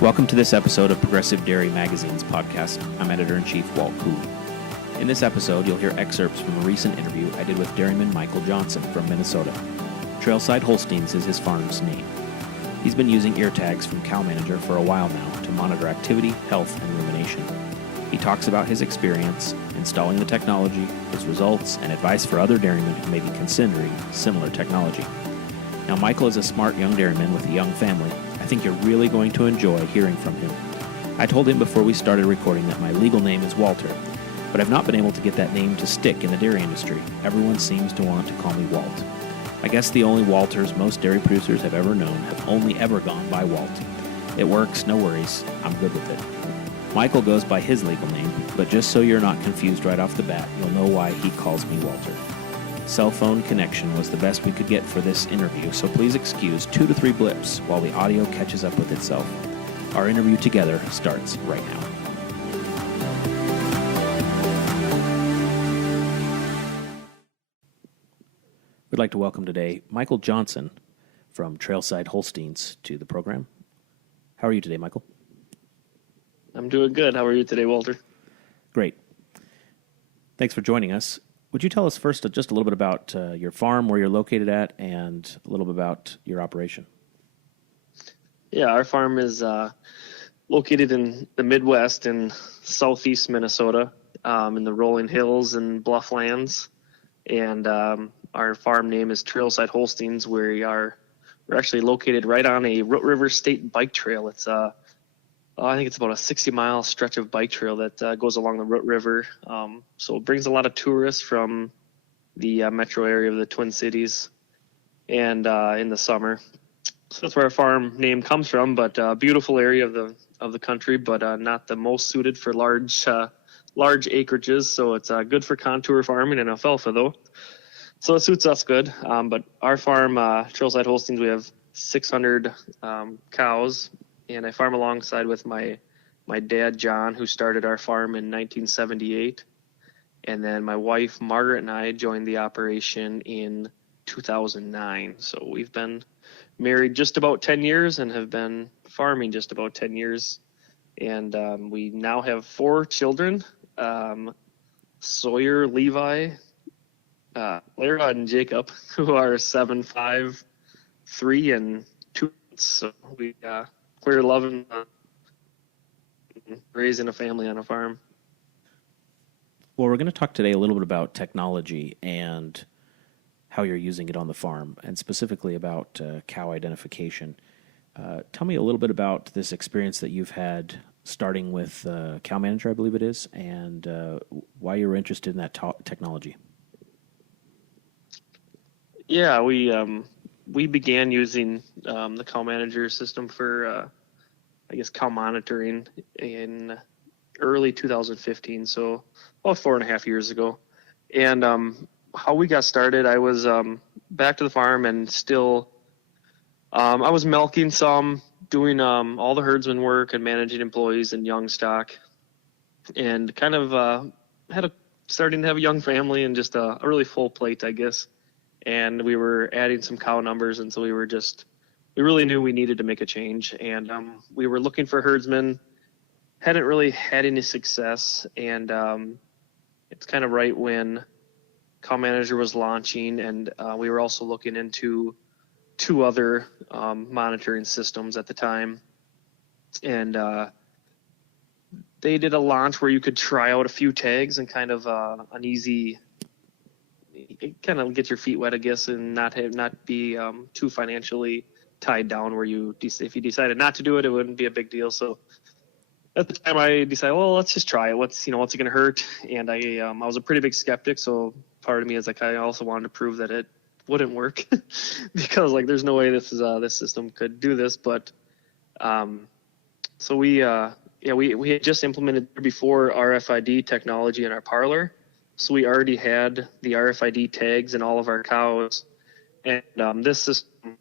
Welcome to this episode of Progressive Dairy Magazine's podcast. I'm Editor-in-Chief Walt Cooley. In this episode, you'll hear excerpts from a recent interview I did with Dairyman Michael Johnson from Minnesota. Trailside Holsteins is his farm's name. He's been using ear tags from CowManager for a while now to monitor activity, health, and rumination. He talks about his experience installing the technology, his results, and advice for other dairymen who may be considering similar technology. Now, Michael is a smart young dairyman with a young family. I think you're really going to enjoy hearing from him. I told him before we started recording that my legal name is Walter, but I've not been able to get that name to stick in the dairy industry. Everyone seems to want to call me Walt. I guess the only Walters most dairy producers have ever known have only ever gone by Walt. It works, no worries, I'm good with it. Michael goes by his legal name, but just so you're not confused right off the bat, you'll know why he calls me Walter. Cell phone connection was the best we could get for this interview, so please excuse 2 to 3 blips while the audio catches up with itself. Our interview together starts right now. We'd like to welcome today Michael Johnson from Trailside Holsteins to the program. How are you today, Michael? I'm doing good. How are you today, Walter? Great. Thanks for joining us. Would you tell us first just a little bit about your farm, where you're located at, and a little bit about your operation? Yeah, our farm is located in the Midwest in southeast Minnesota, in the rolling hills and bluff lands. And our farm name is Trailside Holsteins. We're actually located right on a Root River State bike trail. It's I think it's about a 60-mile stretch of bike trail that goes along the Root River. So it brings a lot of tourists from the metro area of the Twin Cities and in the summer. So that's where our farm name comes from, but beautiful area of the country, but not the most suited for large acreages. So it's good for contour farming and alfalfa, though. So it suits us good. But our farm, Trailside Holsteins, we have 600 cows. And I farm alongside with my dad, John, who started our farm in 1978. And then my wife, Margaret, and I joined the operation in 2009. So we've been married just about 10 years and have been farming just about 10 years. And we now have 4 children, Sawyer, Levi, Lara, and Jacob, who are 7, 5, 3, and 2. So we're loving raising a family on a farm. Well, we're going to talk today a little bit about technology and how you're using it on the farm, and specifically about cow identification. Tell me a little bit about this experience that you've had starting with CowManager, I believe it is, and why you were interested in that technology. Yeah, we began using the CowManager system for, cow monitoring in early 2015, so about 4.5 years ago. And how we got started, I was back to the farm and still, I was milking some, doing all the herdsman work and managing employees and young stock, and kind of starting to have a young family and just a really full plate, I guess. And we were adding some cow numbers, and so we really knew we needed to make a change. And we were looking for herdsmen, hadn't really had any success, and it's kind of right when CowManager was launching, and we were also looking into 2 other monitoring systems at the time. And they did a launch where you could try out a few tags and kind of an easy, kind of get your feet wet, I guess, and not be too financially tied down where if you decided not to do it, it wouldn't be a big deal. So at the time I decided, well, let's just try it. What's it going to hurt? And I was a pretty big skeptic. So part of me is like, I also wanted to prove that it wouldn't work because there's no way this system could do this. But, so we had just implemented before RFID technology in our parlor. So we already had the RFID tags in all of our cows, and this system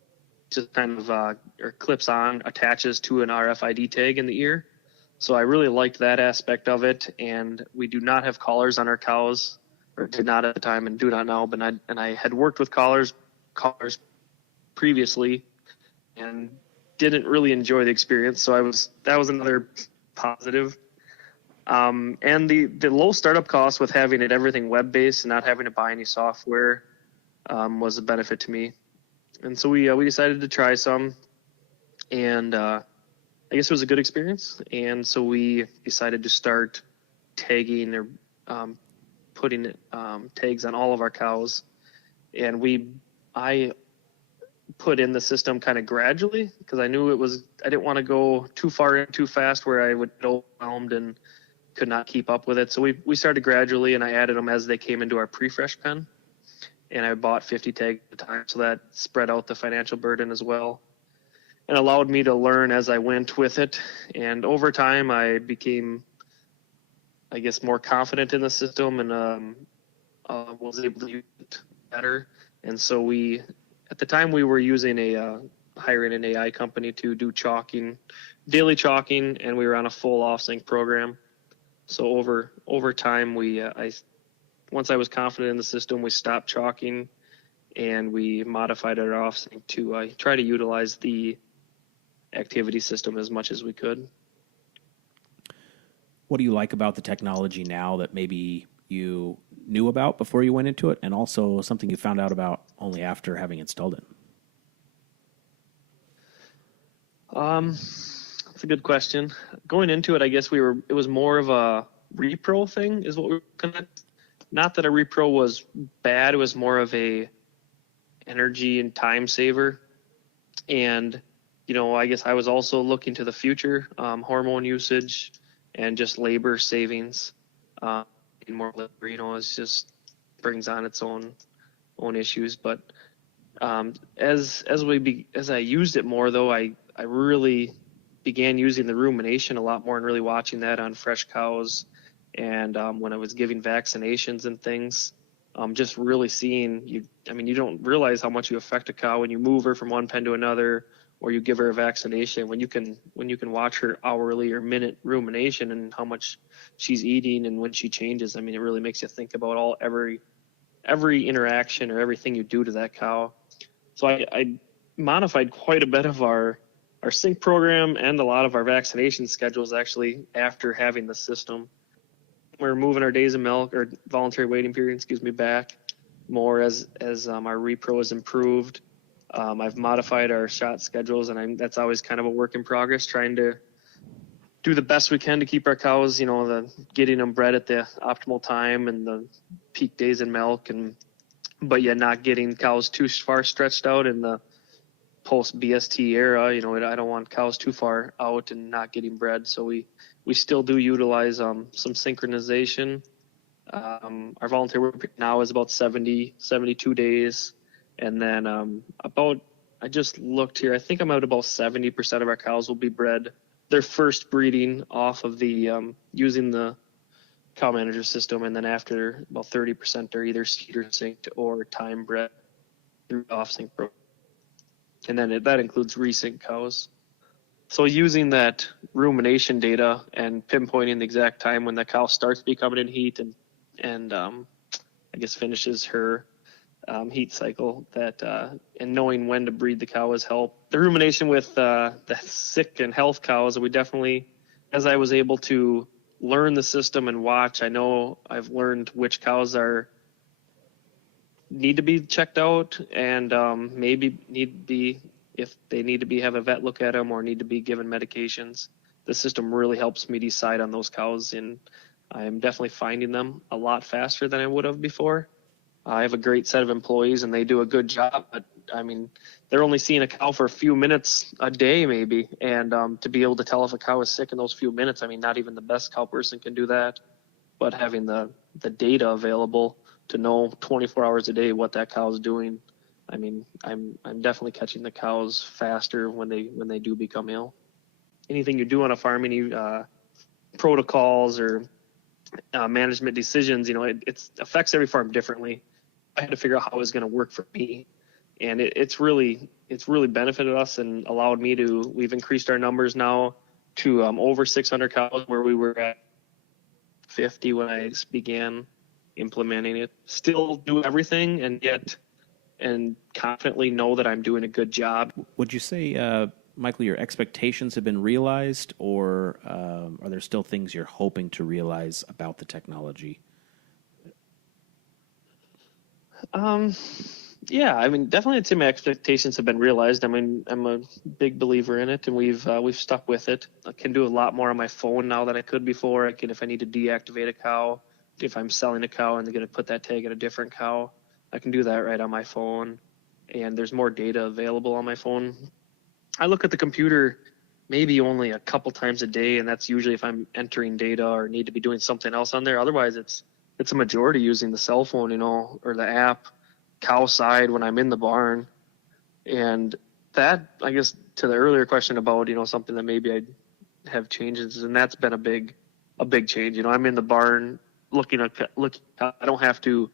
just kind of or clips on, attaches to an RFID tag in the ear. So I really liked that aspect of it, and we do not have collars on our cows, or did not at the time and do not now, but I had worked with collars previously, and didn't really enjoy the experience. So that was another positive. And the low startup cost with having everything web-based and not having to buy any software was a benefit to me. And so we decided to try some, and I guess it was a good experience. And so we decided to start tagging or putting tags on all of our cows. And I put in the system kind of gradually because I knew I didn't want to go too far in too fast where I would get overwhelmed and could not keep up with it. So we started gradually, and I added them as they came into our pre-fresh pen. And I bought 50 tags at a time, so that spread out the financial burden as well and allowed me to learn as I went with it. And over time, I became, I guess, more confident in the system and was able to use it better. And so at the time, we were using hiring an AI company to do daily chalking, and we were on a full off-sync program. So over time, once I was confident in the system, we stopped chalking and we modified our off-sync to try to utilize the activity system as much as we could. What do you like about the technology now that maybe you knew about before you went into it, and also something you found out about only after having installed it? That's a good question. Going into it, I guess it was more of a repro thing is what we were looking at. Not that a repro was bad, it was more of a energy and time saver. And, I guess I was also looking to the future, hormone usage and just labor savings. And more labor, it just brings on its own issues. But as I used it more, though, I really began using the rumination a lot more and really watching that on fresh cows. And when I was giving vaccinations and things, just really seeing you don't realize how much you affect a cow when you move her from one pen to another, or you give her a vaccination. When you can watch her hourly or minute rumination and how much she's eating and when she changes, it really makes you think about every interaction or everything you do to that cow. So I modified quite a bit of our sync program and a lot of our vaccination schedules actually after having the system. We're moving our days of milk or voluntary waiting period, back more as our repro has improved. I've modified our shot schedules, and that's always kind of a work in progress, trying to do the best we can to keep our cows, getting them bred at the optimal time and the peak days in milk, but yet not getting cows too far stretched out in the post BST era. I don't want cows too far out and not getting bred, so we still do utilize some synchronization. Our volunteer work now is about 72 days. And then I just looked here, I think I'm at about 70% of our cows will be bred their first breeding off of the using the CowManager system. And then after, about 30% are either cedar synced or time bred through off-sync program. And then that includes resync cows. So using that rumination data and pinpointing the exact time when the cow starts becoming in heat and I guess finishes her heat cycle, and knowing when to breed the cow has helped. The rumination with the sick and health cows, we definitely, as I was able to learn the system and watch, I know I've learned which cows need to be checked out and maybe if they need to have a vet look at them or need to be given medications. The system really helps me decide on those cows, and I'm definitely finding them a lot faster than I would have before. I have a great set of employees, and they do a good job, but they're only seeing a cow for a few minutes a day maybe, and to be able to tell if a cow is sick in those few minutes, not even the best cow person can do that, but having the data available to know 24 hours a day what that cow is doing, I'm definitely catching the cows faster when they do become ill. Anything you do on a farm, any protocols or management decisions, it affects every farm differently. I had to figure out how it was going to work for me, and it's really benefited us and allowed me to. We've increased our numbers now to over 600 cows, where we were at 50 when I began implementing it. Still do everything, and confidently know that I'm doing a good job. Would you say Michael, your expectations have been realized, or are there still things you're hoping to realize about the technology? Yeah, I mean, definitely I'd say my expectations have been realized. I mean, I'm a big believer in it, and we've stuck with it. I can do a lot more on my phone now than I could before. I can, if I need to deactivate a cow, if I'm selling a cow and they're going to put that tag at a different cow, I can do that right on my phone. And there's more data available on my phone. I look at the computer maybe only a couple times a day, and that's usually if I'm entering data or need to be doing something else on there. Otherwise, it's a majority using the cell phone, or the app, cow side when I'm in the barn. And that, I guess, to the earlier question about, something that maybe I'd have changes, and that's been a big change. I'm in the barn looking. I don't have to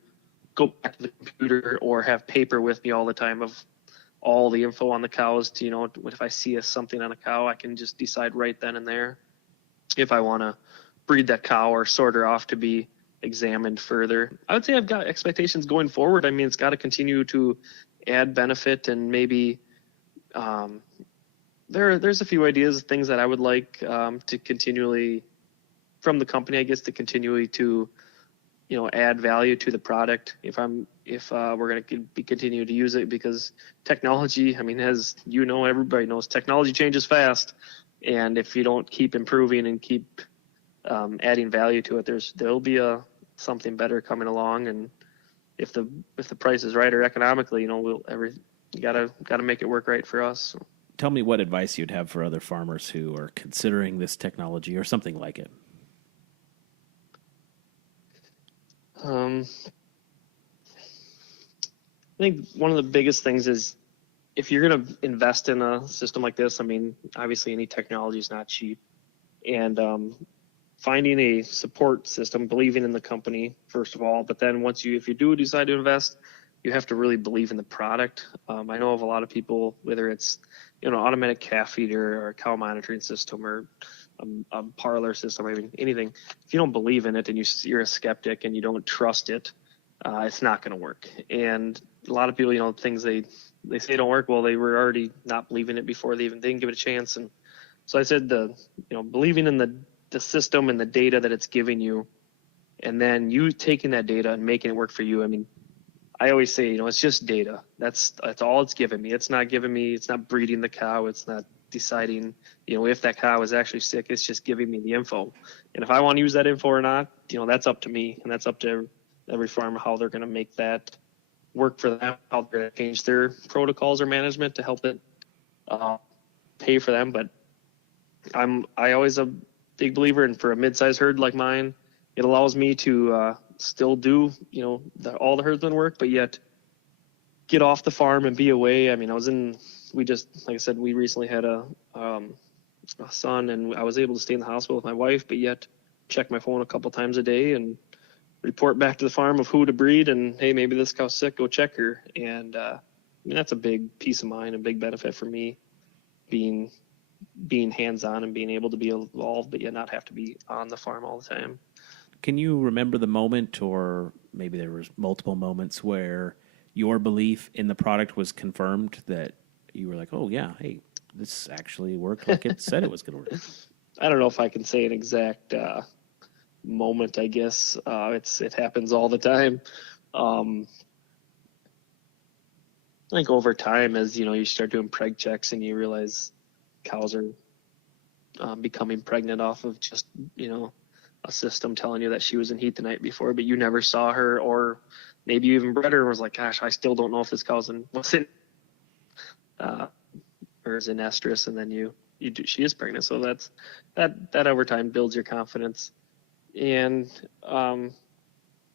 go back to the computer or have paper with me all the time of all the info on the cows to, if I see something on a cow, I can just decide right then and there if I want to breed that cow or sort her off to be examined further. I would say I've got expectations going forward. I mean, it's got to continue to add benefit, and maybe there's a few ideas, things that I would like to continually, from the company, I guess, to continually to add value to the product if we're going to be continue to use it, because technology, I mean, as everybody knows, technology changes fast, and if you don't keep improving and keep adding value to it, there'll be something better coming along. And if the price is right or economically, you gotta make it work right for us. So. Tell me what advice you'd have for other farmers who are considering this technology or something like it. I think one of the biggest things is, if you're going to invest in a system like this, I mean, obviously any technology is not cheap, and finding a support system, believing in the company first of all, but then if you do decide to invest, you have to really believe in the product. I know of a lot of people, whether it's automatic calf feeder or a cow monitoring system or a parlor system, I mean, anything. If you don't believe in it and you're a skeptic and you don't trust it, it's not going to work. And a lot of people, things they say don't work, well, they were already not believing it before they didn't give it a chance. And so I said, believing in the system and the data that it's giving you, and then you taking that data and making it work for you. I mean, I always say, it's just data. That's all it's giving me. It's not breeding the cow. It's not deciding, if that cow is actually sick. It's just giving me the info. And if I want to use that info or not, that's up to me, and that's up to every farmer how they're going to make that work for them, how they're going to change their protocols or management to help it pay for them. But I always a big believer in, for a mid-sized herd like mine, it allows me to still do all the herdsman work, but yet get off the farm and be away. I mean, like I said, we recently had a son, and I was able to stay in the hospital with my wife, but yet check my phone a couple times a day and report back to the farm of who to breed, and hey, maybe this cow's sick, go check her. And I mean, that's a big peace of mind and big benefit for me, being hands-on and being able to be involved, but yet not have to be on the farm all the time. Can you remember the moment, or maybe there was multiple moments, where your belief in the product was confirmed, that you were like, oh yeah, hey, this actually worked like it said it was going to work? I don't know if I can say an exact moment. I guess it happens all the time. I think over time, as you start doing preg checks and you realize cows are becoming pregnant off of just a system telling you that she was in heat the night before, but you never saw her, or maybe you even bred her and was like, gosh, I still don't know if this cow's or is in estrus, and then she is pregnant. So that over time builds your confidence. And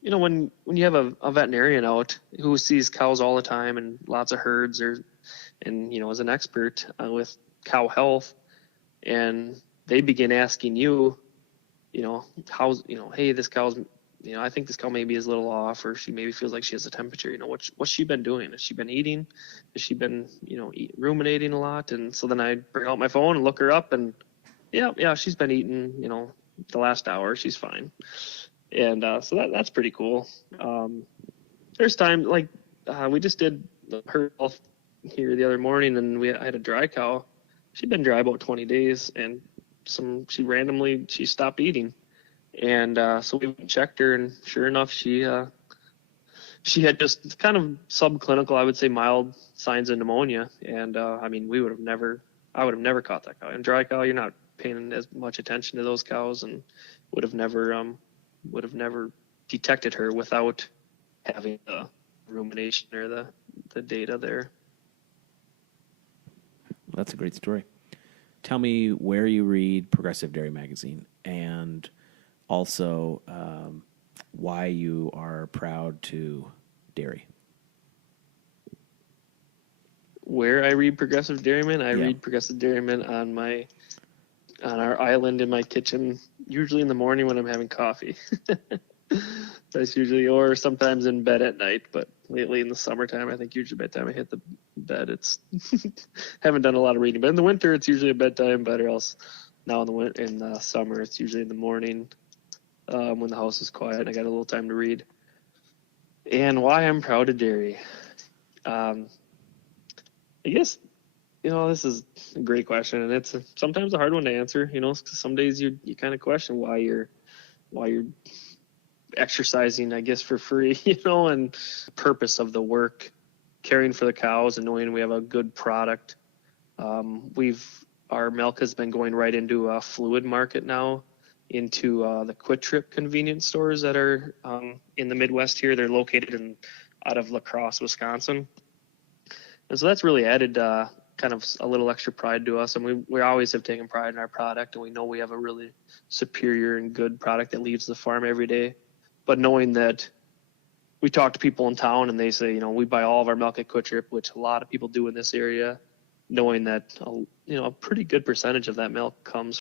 when you have a veterinarian out who sees cows all the time and lots of herds, and is an expert with cow health, and they begin asking you, how's, hey, this cow's, I think this cow maybe is a little off, or she maybe feels like she has a temperature. What's she been doing? Has she been eating? Has she been, ruminating a lot? And so then I bring out my phone and look her up, and yeah, she's been eating, the last hour. She's fine. And so that's pretty cool. There's time, like we just did her health here the other morning, and I had a dry cow. she'd been dry about 20 days, and she stopped eating. And so we checked her, and sure enough, she had just kind of subclinical, I would say mild signs of pneumonia. And I mean, I would have never caught that cow. In dry cow, you're not paying as much attention to those cows, and would have never detected her without having the rumination or the data there. That's a great story. Tell me where you read Progressive Dairy Magazine, and also why you are proud to dairy. Where I read Progressive Dairymen, I Yeah. read Progressive Dairymen on our island in my kitchen, usually in the morning when I'm having coffee. That's usually, or sometimes in bed at night, but lately in the summertime, I think usually bedtime I hit the bed. It's haven't done a lot of reading, but in the winter it's usually a bedtime, but or else now in the summer it's usually in the morning when the house is quiet and I got a little time to read. And why I'm proud of dairy. I guess, this is a great question, and it's sometimes a hard one to answer, 'cause some days you kind of question why you're exercising, I guess, for free, and purpose of the work, caring for the cows and knowing we have a good product. Our milk has been going right into a fluid market now, into the Quick Trip convenience stores that are in the Midwest here. They're located out of La Crosse, Wisconsin. And so that's really added kind of a little extra pride to us. And we always have taken pride in our product, and we know we have a really superior and good product that leaves the farm every day. But knowing that we talk to people in town and they say, we buy all of our milk at Quick Trip, which a lot of people do in this area, knowing that, a pretty good percentage of that milk comes